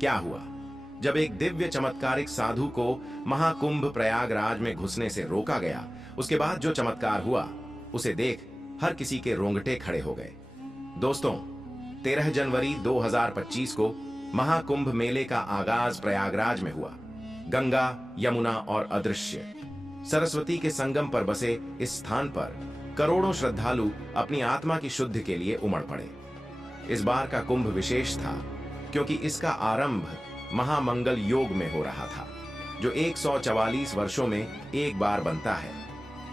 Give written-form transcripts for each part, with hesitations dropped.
क्या हुआ? जब एक दिव्य चमत्कारिक साधु को महाकुंभ प्रयागराज में घुसने से रोका गया, उसके बाद जो चमत्कार हुआ उसे देख हर किसी के रोंगटे खड़े हो गए। दोस्तों, 13 जनवरी 2025 को महाकुंभ मेले का आगाज प्रयागराज में हुआ। गंगा, यमुना और अदृश्य सरस्वती के संगम पर बसे इस स्थान पर करोड़ों श्रद्धालु अपनी आत्मा की शुद्धि के लिए उमड़ पड़े। इस बार का कुंभ विशेष था क्योंकि इसका आरंभ महामंगल योग में हो रहा था, जो 144 वर्षों में एक बार बनता है।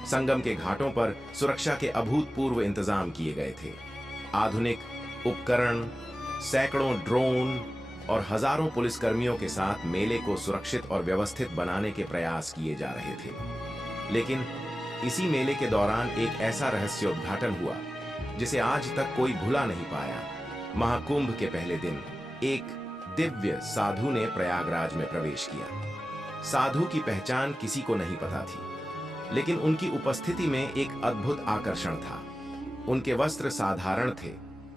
संगम के घाटों पर सुरक्षा के अभूतपूर्व इंतजाम किए गए थे। आधुनिक उपकरण, सैकड़ों ड्रोन और हजारों पुलिसकर्मियों के साथ मेले को सुरक्षित और व्यवस्थित बनाने के प्रयास किए जा रहे थे। लेकिन इसी मेले के दौरान एक ऐसा रहस्योद्घाटन हुआ जिसे आज तक कोई भुला नहीं पाया। महाकुंभ के पहले दिन एक दिव्य साधु ने प्रयागराज में प्रवेश किया। साधु की पहचान किसी को नहीं पता थी, लेकिन उनकी उपस्थिति में एक अद्भुत आकर्षण था। उनके वस्त्र साधारण थे,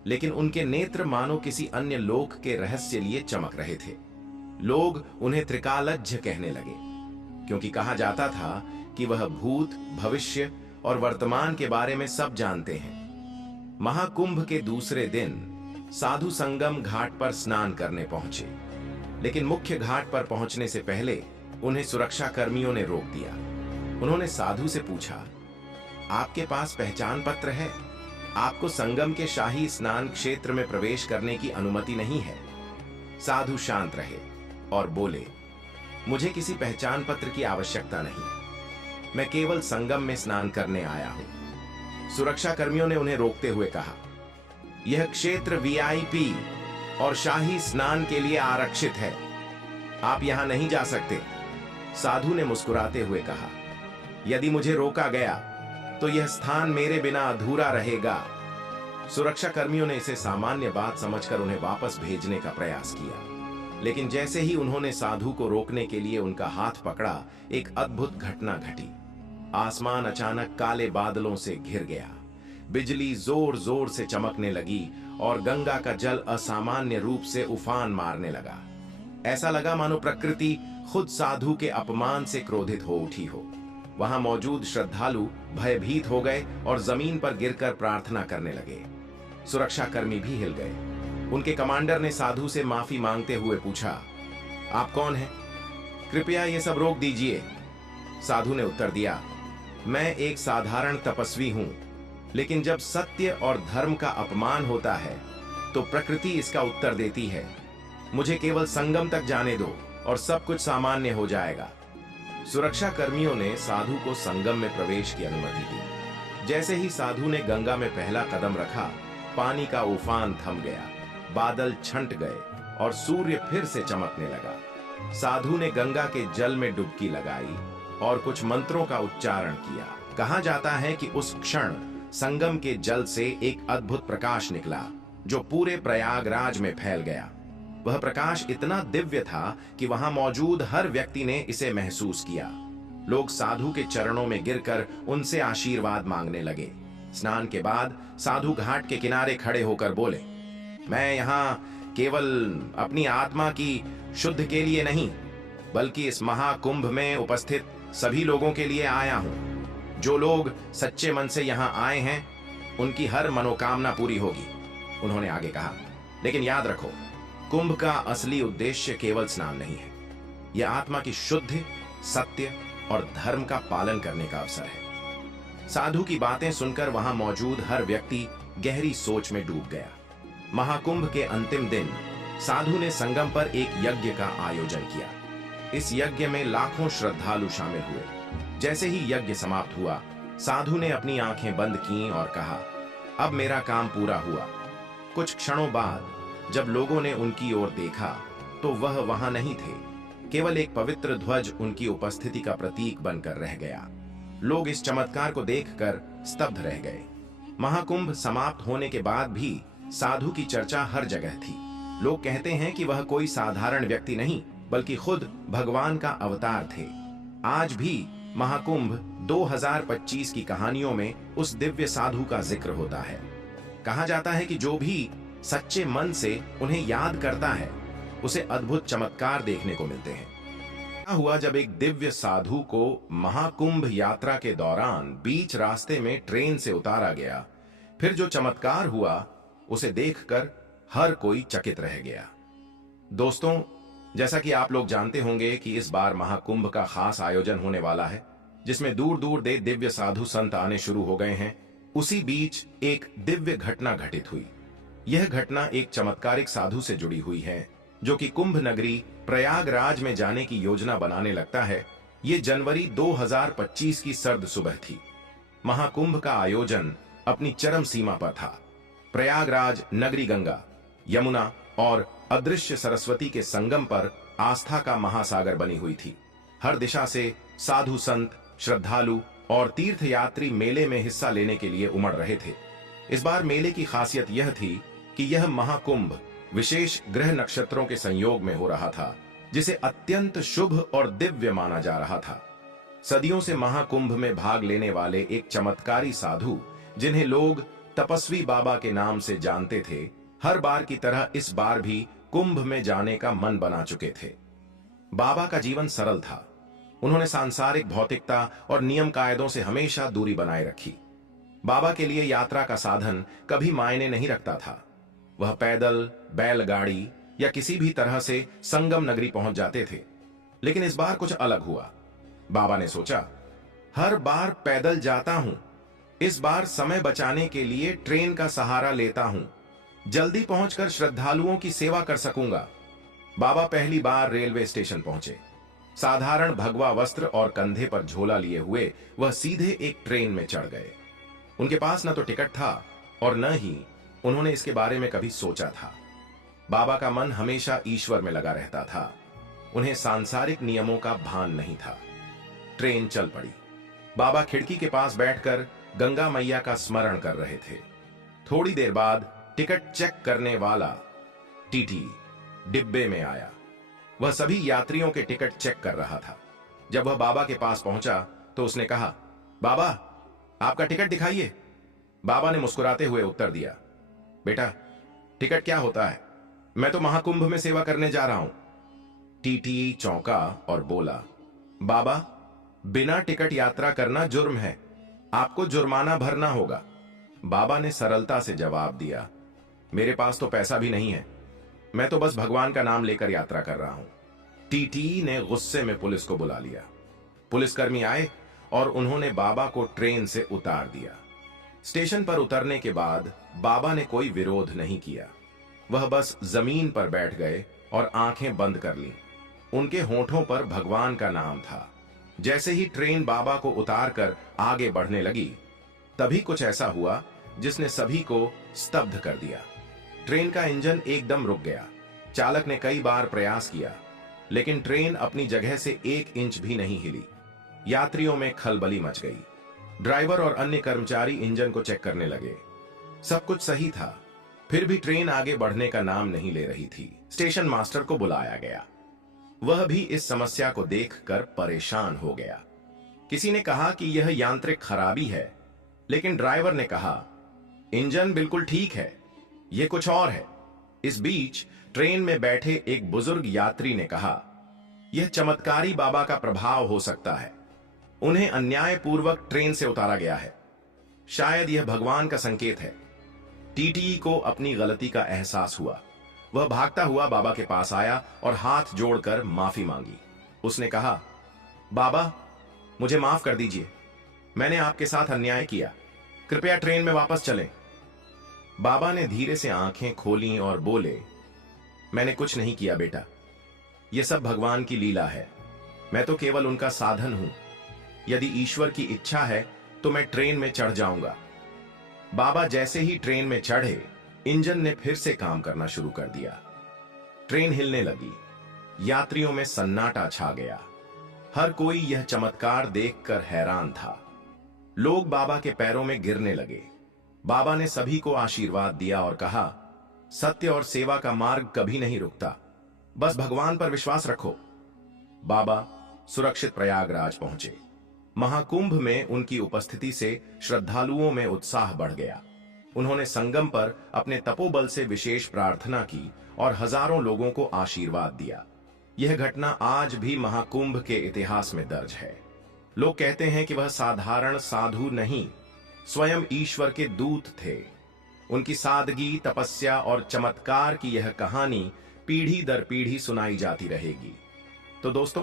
लेकिन उनके नेत्र मानो किसी अन्य लोक के रहस्य लिए चमक रहे थे। लोग उन्हें त्रिकालज्ञ कहने लगे, क्योंकि कहा जाता था कि वह भूत, भविष्य और वर्तमान के बारे में सब जानते हैं। महाकुंभ के दूसरे दिन साधु संगम घाट पर स्नान करने पहुंचे, लेकिन मुख्य घाट पर पहुंचने से पहले उन्हें सुरक्षा कर्मियों ने रोक दिया। उन्होंने साधु से पूछा, आपके पास पहचान पत्र है? आपको संगम के शाही स्नान क्षेत्र में प्रवेश करने की अनुमति नहीं है। साधु शांत रहे और बोले, मुझे किसी पहचान पत्र की आवश्यकता नहीं, मैं केवल संगम में स्नान करने आया हूं। सुरक्षा कर्मियों ने उन्हें रोकते हुए कहा, यह क्षेत्र वीआईपी और शाही स्नान के लिए आरक्षित है, आप यहां नहीं जा सकते। साधु ने मुस्कुराते हुए कहा, यदि मुझे रोका गया तो यह स्थान मेरे बिना अधूरा रहेगा। सुरक्षा कर्मियों ने इसे सामान्य बात समझकर उन्हें वापस भेजने का प्रयास किया, लेकिन जैसे ही उन्होंने साधु को रोकने के लिए उनका हाथ पकड़ा, एक अद्भुत घटना घटी। आसमान अचानक काले बादलों से घिर गया, बिजली जोर जोर से चमकने लगी और गंगा का जल असामान्य रूप से उफान मारने लगा। ऐसा लगा मानो प्रकृति खुद साधु के अपमान से क्रोधित हो उठी हो। वहां मौजूद श्रद्धालु भयभीत हो गए और जमीन पर गिरकर प्रार्थना करने लगे। सुरक्षाकर्मी भी हिल गए। उनके कमांडर ने साधु से माफी मांगते हुए पूछा, आप कौन हैं? कृपया ये सब रोक दीजिए। साधु ने उत्तर दिया, मैं एक साधारण तपस्वी हूं, लेकिन जब सत्य और धर्म का अपमान होता है तो प्रकृति इसका उत्तर देती है। मुझे केवल संगम तक जाने दो और सब कुछ सामान्य हो जाएगा। सुरक्षा कर्मियों ने साधु को संगम में प्रवेश की अनुमति दी। जैसे ही साधु ने गंगा में पहला कदम रखा, पानी का उफान थम गया, बादल छंट गए और सूर्य फिर से चमकने लगा। साधु ने गंगा के जल में डुबकी लगाई और कुछ मंत्रों का उच्चारण किया। कहा जाता है कि उस क्षण संगम के जल से एक अद्भुत प्रकाश निकला, जो पूरे प्रयागराज में फैल गया। वह प्रकाश इतना दिव्य था कि वहां मौजूद हर व्यक्ति ने इसे महसूस किया। लोग साधु के चरणों में गिरकर उनसे आशीर्वाद मांगने लगे। स्नान के बाद साधु घाट के किनारे खड़े होकर बोले, मैं यहाँ केवल अपनी आत्मा की शुद्ध के लिए नहीं, बल्कि इस महाकुंभ में उपस्थित सभी लोगों के लिए आया हूं। जो लोग सच्चे मन से यहाँ आए हैं, उनकी हर मनोकामना पूरी होगी। उन्होंने आगे कहा, लेकिन याद रखो, कुंभ का असली उद्देश्य केवल स्नान नहीं है, यह आत्मा की शुद्धि, सत्य और धर्म का पालन करने का अवसर है। साधु की बातें सुनकर वहां मौजूद हर व्यक्ति गहरी सोच में डूब गया। महाकुंभ के अंतिम दिन साधु ने संगम पर एक यज्ञ का आयोजन किया। इस यज्ञ में लाखों श्रद्धालु शामिल हुए। जैसे ही यज्ञ समाप्त हुआ, साधु ने अपनी आंखें बंद कीं और कहा, अब मेरा काम पूरा हुआ। कुछ क्षणों बाद जब लोगों ने उनकी ओर देखा तो वह वहां नहीं थे। केवल एक पवित्र ध्वज उनकी उपस्थिति का प्रतीक बनकर रह गया। लोग इस चमत्कार को देखकर स्तब्ध रह गए। महाकुंभ समाप्त होने के बाद भी साधु की चर्चा हर जगह थी। लोग कहते हैं कि वह कोई साधारण व्यक्ति नहीं, बल्कि खुद भगवान का अवतार थे। आज भी महाकुंभ 2025 की कहानियों में उस दिव्य साधु का जिक्र होता है। कहा जाता है कि जो भी सच्चे मन से उन्हें याद करता है, उसे अद्भुत चमत्कार देखने को मिलते हैं। क्या हुआ जब एक दिव्य साधु को महाकुंभ यात्रा के दौरान बीच रास्ते में ट्रेन से उतारा गया, फिर जो चमत्कार हुआ उसे देखकर हर कोई चकित रह गया। दोस्तों, जैसा कि आप लोग जानते होंगे कि इस बार महाकुंभ का खास आयोजन होने वाला है, जिसमें दूर दूर से दिव्य साधु संत आने शुरू हो गए हैं। उसी बीच एक दिव्य घटना घटित हुई। यह घटना एक चमत्कारिक साधु से जुड़ी हुई है, जो कि कुंभ नगरी प्रयागराज में जाने की योजना बनाने लगता है। ये जनवरी 2025 की सर्द सुबह थी। महाकुंभ का आयोजन अपनी चरम सीमा पर था। प्रयागराज नगरी गंगा, यमुना और अदृश्य सरस्वती के संगम पर आस्था का महासागर बनी हुई थी। हर दिशा से साधु संत, श्रद्धालु और तीर्थयात्री मेले में हिस्सा लेने के लिए उमड़ रहे थे। इस बार मेले की खासियत यह थी कि यह महाकुंभ विशेष ग्रह नक्षत्रों के संयोग में हो रहा था, जिसे अत्यंत शुभ और दिव्य माना जा रहा था। सदियों से महाकुंभ में भाग लेने वाले एक चमत्कारी साधु, जिन्हें लोग तपस्वी बाबा के नाम से जानते थे, हर बार की तरह इस बार भी कुंभ में जाने का मन बना चुके थे। बाबा का जीवन सरल था। उन्होंने सांसारिक भौतिकता और नियम कायदों से हमेशा दूरी बनाए रखी। बाबा के लिए यात्रा का साधन कभी मायने नहीं रखता था। वह पैदल, बैलगाड़ी या किसी भी तरह से संगम नगरी पहुंच जाते थे। लेकिन इस बार कुछ अलग हुआ। बाबा ने सोचा, हर बार पैदल जाता हूं, इस बार समय बचाने के लिए ट्रेन का सहारा लेता हूं। जल्दी पहुंचकर श्रद्धालुओं की सेवा कर सकूंगा। बाबा पहली बार रेलवे स्टेशन पहुंचे। साधारण भगवा वस्त्र और कंधे पर झोला लिए हुए वह सीधे एक ट्रेन में चढ़ गए। उनके पास न तो टिकट था और न ही उन्होंने इसके बारे में कभी सोचा था। बाबा का मन हमेशा ईश्वर में लगा रहता था। उन्हें सांसारिक नियमों का भान नहीं था। ट्रेन चल पड़ी। बाबा खिड़की के पास बैठकर गंगा मैया का स्मरण कर रहे थे। थोड़ी देर बाद टिकट चेक करने वाला टीटी डिब्बे में आया। वह सभी यात्रियों के टिकट चेक कर रहा था। जब वह बाबा के पास पहुंचा तो उसने कहा, बाबा, आपका टिकट दिखाइए। बाबा ने मुस्कुराते हुए उत्तर दिया, बेटा, टिकट क्या होता है? मैं तो महाकुंभ में सेवा करने जा रहा हूं। टीटी चौंका और बोला, बाबा, बिना टिकट यात्रा करना जुर्म है। आपको जुर्माना भरना होगा। बाबा ने सरलता से जवाब दिया, मेरे पास तो पैसा भी नहीं है। मैं तो बस भगवान का नाम लेकर यात्रा कर रहा हूं। टीटी ने गुस्से में पुलिस को बुला लिया। पुलिसकर्मी आए और उन्होंने बाबा को ट्रेन से उतार दिया। स्टेशन पर उतरने के बाद बाबा ने कोई विरोध नहीं किया। वह बस जमीन पर बैठ गए और आंखें बंद कर लीं। उनके होठों पर भगवान का नाम था। जैसे ही ट्रेन बाबा को उतारकर आगे बढ़ने लगी, तभी कुछ ऐसा हुआ जिसने सभी को स्तब्ध कर दिया। ट्रेन का इंजन एकदम रुक गया। चालक ने कई बार प्रयास किया, लेकिन ट्रेन अपनी जगह से 1 इंच भी नहीं हिली। यात्रियों में खलबली मच गई। ड्राइवर और अन्य कर्मचारी इंजन को चेक करने लगे। सब कुछ सही था, फिर भी ट्रेन आगे बढ़ने का नाम नहीं ले रही थी। स्टेशन मास्टर को बुलाया गया। वह भी इस समस्या को देखकर परेशान हो गया। किसी ने कहा कि यह यांत्रिक खराबी है, लेकिन ड्राइवर ने कहा, इंजन बिल्कुल ठीक है, यह कुछ और है। इस बीच ट्रेन में बैठे एक बुजुर्ग यात्री ने कहा, यह चमत्कारी बाबा का प्रभाव हो सकता है। उन्हें अन्यायपूर्वक ट्रेन से उतारा गया है। शायद यह भगवान का संकेत है। टीटी को अपनी गलती का एहसास हुआ। वह भागता हुआ बाबा के पास आया और हाथ जोड़कर माफी मांगी। उसने कहा, बाबा, मुझे माफ कर दीजिए। मैंने आपके साथ अन्याय किया। कृपया ट्रेन में वापस चलें। बाबा ने धीरे से आंखें खोलीं और बोले, मैंने कुछ नहीं किया बेटा। यह सब भगवान की लीला है। मैं तो केवल उनका साधन हूं। यदि ईश्वर की इच्छा है तो मैं ट्रेन में चढ़ जाऊंगा। बाबा जैसे ही ट्रेन में चढ़े, इंजन ने फिर से काम करना शुरू कर दिया। ट्रेन हिलने लगी। यात्रियों में सन्नाटा छा गया। हर कोई यह चमत्कार देखकर हैरान था। लोग बाबा के पैरों में गिरने लगे। बाबा ने सभी को आशीर्वाद दिया और कहा, सत्य और सेवा का मार्ग कभी नहीं रुकता। बस भगवान पर विश्वास रखो। बाबा सुरक्षित प्रयागराज पहुंचे। महाकुंभ में उनकी उपस्थिति से श्रद्धालुओं में उत्साह बढ़ गया। उन्होंने संगम पर अपने तपोबल से विशेष प्रार्थना की और हजारों लोगों को आशीर्वाद दिया। यह घटना आज भी महाकुंभ के इतिहास में दर्ज है। लोग कहते हैं कि वह साधारण साधु नहीं, स्वयं ईश्वर के दूत थे। उनकी सादगी, तपस्या और चमत्कार की यह कहानी पीढ़ी दर पीढ़ी सुनाई जाती रहेगी। तो दोस्तों,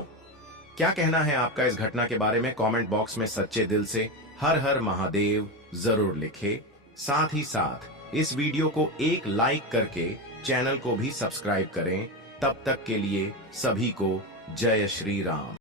क्या कहना है आपका इस घटना के बारे में? कमेंट बॉक्स में सच्चे दिल से हर हर महादेव जरूर लिखें। साथ ही साथ इस वीडियो को एक लाइक करके चैनल को भी सब्सक्राइब करें। तब तक के लिए सभी को जय श्री राम।